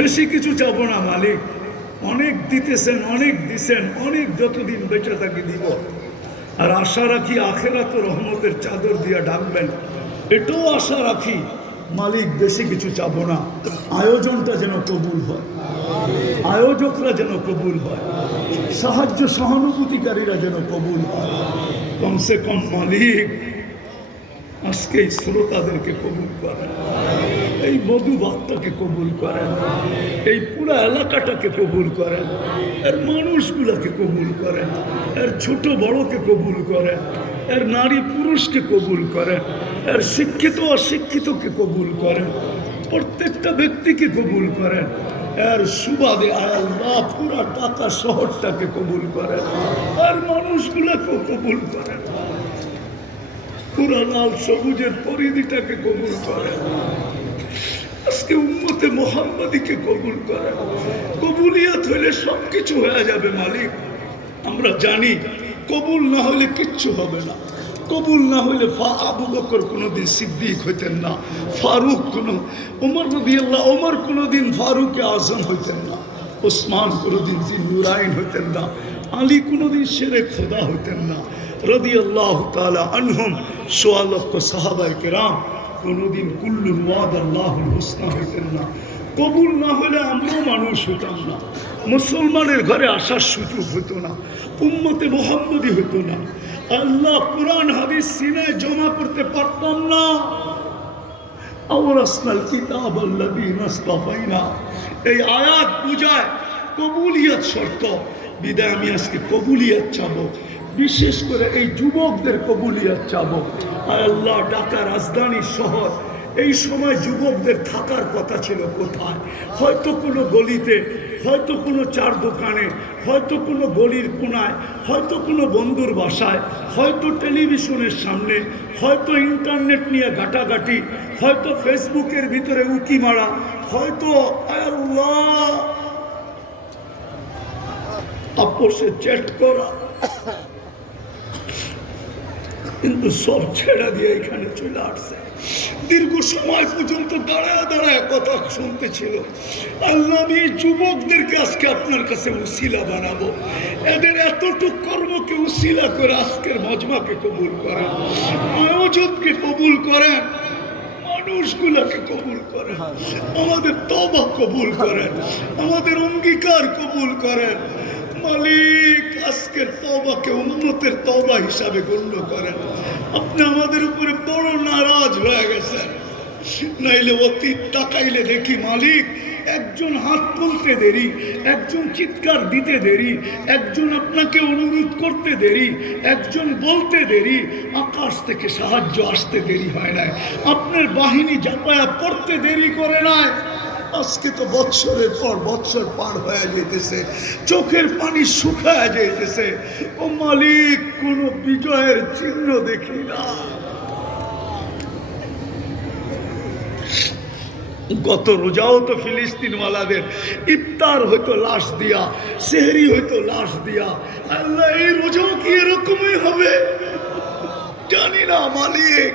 বেশি কিছু চাবো না মালিক, অনেক দিতেছেন, অনেক দিছেন, অনেক যতদিন বেঁচে থাকি দিব। আর আশা রাখি আখেরাত রহমতের চাদর দিয়া ঢাকবেন, এটাও আশা রাখি মালিক। বেশি কিছু চাবো না, আয়োজনটা যেন কবুল হয়, আয়োজকরা যেন কবুল হয়, সাহায্য সহানুভূতিকারীরা যেন কবুল হয়। কমসে কম মালিক আজকে এই শ্রোতাদেরকে কবুল করেন, এই মধুবাগটাকে কবুল করেন, এই পুরো এলাকাটাকে কবুল করেন, এর মানুষগুলোকে কবুল করেন, এর ছোট বড়কে কবুল করেন, এর নারী পুরুষকে কবুল করেন, এর শিক্ষিত অশিক্ষিতকে কবুল করেন, প্রত্যেকটা ব্যক্তিকে কবুল করেন। এর সুবাদে আল্লাহ পুরা ঢাকা শহরটাকে কবুল করেন, আর মানুষগুলোকেও কবুল করেন, পুরা লাল সবুজের পরিধিটাকে কবুল করেন। আজকে উম্মতে মুহাম্মাদীকে কবুল করেন। কবুলিয়াত হইলে সবকিছু হয়ে যাবে মালিক। আমরা জানি কবুল না হলে কিচ্ছু হবে না। কবুল না হইলে আবু বকর কোনোদিন সিদ্দিক হইতেন না, ফারুক ওমর রাদিয়াল্লাহু ওমর কোনোদিন ফারুকে আজম হইতেন না, ওসমান কোনোদিন নুরাইন হইতেন না, আলী কোনোদিন শেরে খোদা হইতেন না রাদিয়াল্লাহু তাআলা আনহুম। সোয়া লক্ষ সাহাবায়ে কেরাম কোনোদিন কুল্লুল ওয়াদাল্লাহুল হুসনা হইতেন না। কবুল না হলে আমরাও মানুষ হইতাম না, মুসলমানের ঘরে আসার সুযোগ হতো না, উম্মতে মুহাম্মদী হতো না, আল্লাহ কুরআন হাদিস সিনায় জমা করতে পারতাম না। আওরাসনাল কিতাব আল্লাযীনা ইসতাফাইনা, এই আয়াত বুঝায় কবুলিয়ত শর্ত। বিদায় আমি আজকে কবুলিয়ত চাবো, বিশেষ করে এই যুবকদের কবুলিয়ত চাবো। আল্লাহ ঢাকা রাজধানী শহর, এই সময় যুবকদের থাকার কথা ছিল কোথায়? হয়তো কোনো গলিতে, হয়তো কোনো চার দোকানে, হয়তো কোনো গলির কোনায়, হয়তো কোনো বন্ধুর বাসায়, হয়তো টেলিভিশনের সামনে, হয়তো ইন্টারনেট নিয়ে ঘাটাঘাটি, হয়তো ফেসবুকের ভিতরে উকি মারা, হয়তো আল্লাহ আপোষে চ্যাট করা, কিন্তু সব ছেড়া দিয়ে এখানে চলে আসছে। দীর্ঘ সময় পর্যন্ত দাঁড়ায় দাঁড়ায় কথা শুনতেছিল। আল্লাহ, আমি এই যুবকদেরকে আজকে আপনার কাছে উসিলা বানাবো। এদের এতটুক কর্মকে উসিলা করে আজকের মজমাকে কবুল করেন, আয়োজককে কবুল করেন, মানুষগুলাকে কবুল করেন, আমাদের তওবা কবুল করেন, আমাদের অঙ্গীকার কবুল করেন। মালিক, আজকের তওবাকে উম্মতের তওবা হিসাবে গণ্য করেন। আপনি আমাদের উপরে বড় নারাজ হয়ে গেছেন। নাইলে অতীত তাকাইলে দেখি মালিক, একজন হাত তুলতে দেরি, একজন চিৎকার দিতে দেরি, একজন আপনাকে অনুরোধ করতে দেরি, একজন বলতে দেরি, আকাশ থেকে সাহায্য আসতে দেরি হয় নাই, আপনার বাহিনী জাপায়া পড়তে দেরি করে নাই। আজকে তো বৎসরের পর বৎসর পার হয়ে যেতেছে, চোখের পানি শুকায় যেতেছে। ও মালিক, কোন বিজয়ের চিহ্ন দেখি না। গত রোজাও তো ফিলিস্তিনওয়ালাদের ইফতার হইতো লাশ দিয়া, সেহরি হইতো লাশ দিয়া। আল্লাহ, এই রোজাও কি এরকমই হবে? জানি না মালিক।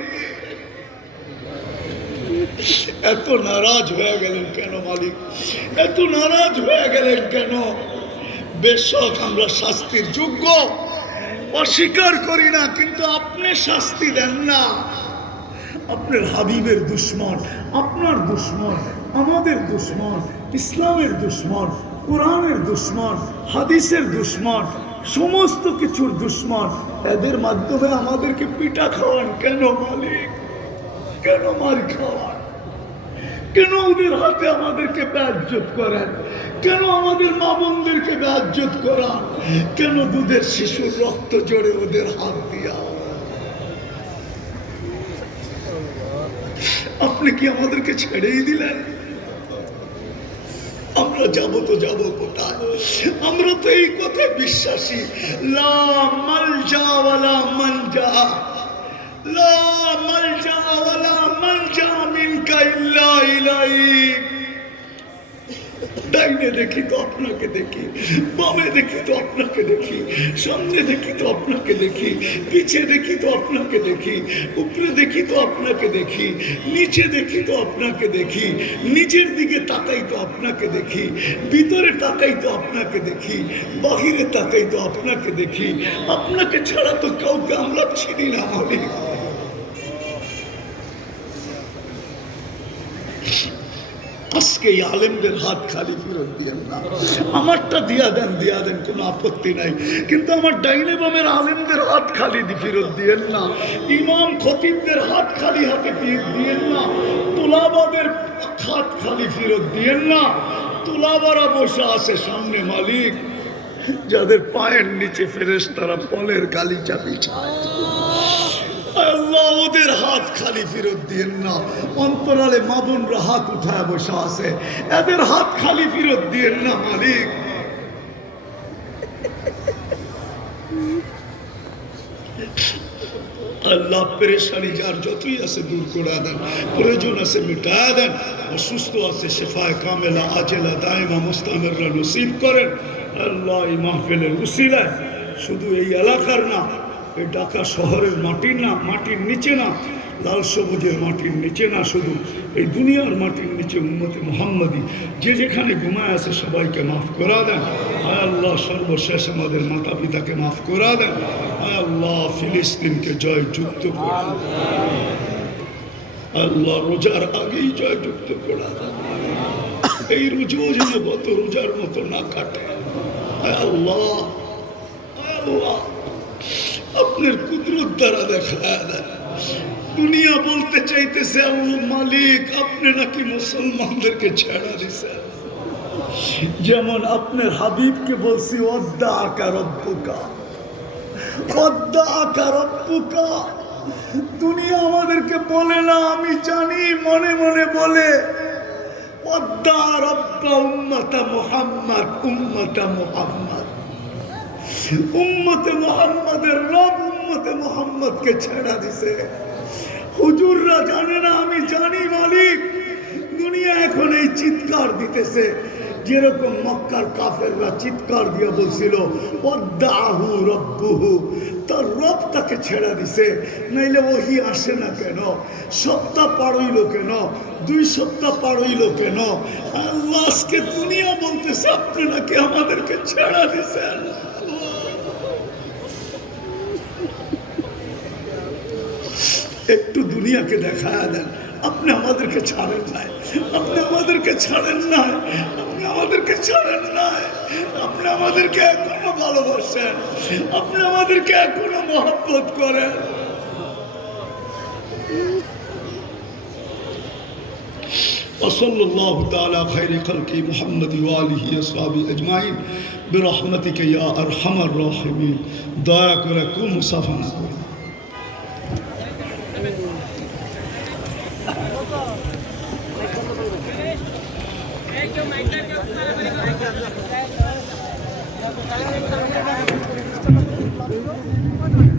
এত নারাজ হয়ে গেলেন কেন মালিক? এত নারাজ হয়ে গেলেন কেন? বেশক আমরা শাস্তির যোগ্য, অস্বীকার করি না, কিন্তু আপনি শাস্তি দেন না। আপনার হাবিবের দুশ্মন, আপনার দুশ্মন, আমাদের দুশ্মন, ইসলামের দুশ্মন, কোরআনের দুশ্মন, হাদিসের দুশ্মন, সমস্ত কিছুর দুশ্মন, এদের মাধ্যমে আমাদেরকে পিঠা খাওয়ান কেন মালিক? কেন মার খাওয়ান? কেন ওদের হাতে আমাদেরকে বেইজ্জত করেন? কেন আমাদের মা বোনদেরকে বেইজ্জত করান? কেন দুধের শিশুর রক্ত জড়ে ওদের হাত দিয়া? আপনি কি আমাদেরকে ছেড়েই দিলেন? আমরা যাব তো যাব কোথায়? আমরা তো এই কথা বিশ্বাসী, লা মালজা ওয়ালা মানজা, লা মালজা ওয়ালা মানজা মিনকা ইল্লা ইলাইক। ডাইনে দেখি তো আপনাকে দেখি, বামে দেখি তো আপনাকে দেখি, সামনে দেখি তো আপনাকে দেখি, পিছে দেখি তো আপনাকে দেখি, উপরে দেখি তো আপনাকে দেখি, নিচে দেখি তো আপনাকে দেখি, নিচের দিকে তাকাই তো আপনাকে দেখি, ভিতরে তাকাই তো আপনাকে দেখি, বাহিরে তাকাই তো আপনাকে দেখি। আপনাকে ছাড়া তো কাউকে আমরা চিনি না মালিক। আজকে এই আলেমদের হাত খালি ফেরত দিয়েন না। আমারটা দিয়া দেন, কোনো আপত্তি নাই, কিন্তু আমার ডাইনে বামের আলেমদের হাত খালি ফেরত দিয়েন না। ইমাম খতিবদের হাত খালি হাতে ফেরত দিয়েন না। তোলাবাদের হাত খালি ফেরত দিয়েন না। তোলাবারা বসে আছে সামনে মালিক, যাদের পায়ের নিচে ফেরেশতারা ফলের গালিচা বিছায়। আল্লাহ ওদের হাত খালি ফেরত দিয়েন না। অন্তরালে মা বোনরা হাত উঠায় বসে আছে, এদের হাত খালি ফেরত দিয়েন না মালিক। আল্লাহ পেরেশানি যার যতই আছে দূর করে দেন, প্রয়োজন আছে মিটায় দেন, অসুস্থ আছে শেফায়ে কামেলা আজেলা দাইমা মুস্তামিররা নসিব করেন। আল্লাহ এই মাহফিলের উসিলায় শুধু এই এলাকার না, এই ঢাকা শহরের মাটির না, মাটির নিচে না, লাল সবুজের মাটির নিচে না, শুধু এই দুনিয়ার মাটির নিচে উম্মতে মুহাম্মাদি যে যেখানে ঘুমায় আছে সবাইকে মাফ করা দেন। আয় আল্লাহ সর্বশেষ আমাদের মাতা পিতাকে মাফ করা দেন। আয় আল্লাহ ফিলিস্তিনকে জয়যুক্ত করে আল্লাহ রোজার আগেই জয়যুক্ত করা দেন। এই রোজও যেন গত রোজার মতো না কাটে। আয় আল্লাহ, আয় আল্লাহ আপনার কুদরত দ্বারা দেখা দেন। দুনিয়া বলতে চাইতেছে আল্লাহ মালিক আপনি নাকি মুসলমানদেরকে ছেড়া দিছেন, যেমন আপনার হাবিবকে বলছি ওয়াদ্দা আকা রব্বুকা, ওয়াদ্দা আকা রব্বুকা। দুনিয়া আমাদেরকে বলে না, আমি জানি, মনে মনে বলে ওয়াদ্দা রব্বা উম্মাতা মুহাম্মদ, উম্মাতা মুহাম্মদ। উম্মতে মুহাম্মদের রব উম্মতে মুহাম্মদকে ছেড়া দিছে। হুজুররা জানে না, আমি জানি মালিক। দুনিয়া এখন এই চিৎকার দিতেছে, যেরকম মক্কার কাফেররা চিৎকার দিয়ে বলছিল ওয়াদ্দাহু রব্বুহু, তার রব তাকে ছেড়া দিছে। নাইলে ওহি আসে না কেন? সপ্তাহ পার হইল কেন? 2 সপ্তাহ পার হইল কেন? আল্লাহ আজকে দুনিয়া বলতেছে আপনি নাকি আমাদেরকে ছেড়া দিছেন। একটু দুনিয়াকে দেখায় দেন আপনি আমাদেরকে ছাড়েন নাই, আপনি আমাদেরকে ছাড়েন নাই, আপনি আমাদেরকে ছাড়েন নাই, আপনি আমাদেরকে এখনো ভালোবাসেন, আপনি আমাদেরকে এখনো মহব্বত করেন। وصلى الله تعالى خير خلق محمد وآله وصحبه أجمعين برحمتك يا أرحم الراحمين। দয়া করে কোন মুসাফা না করে। Hey,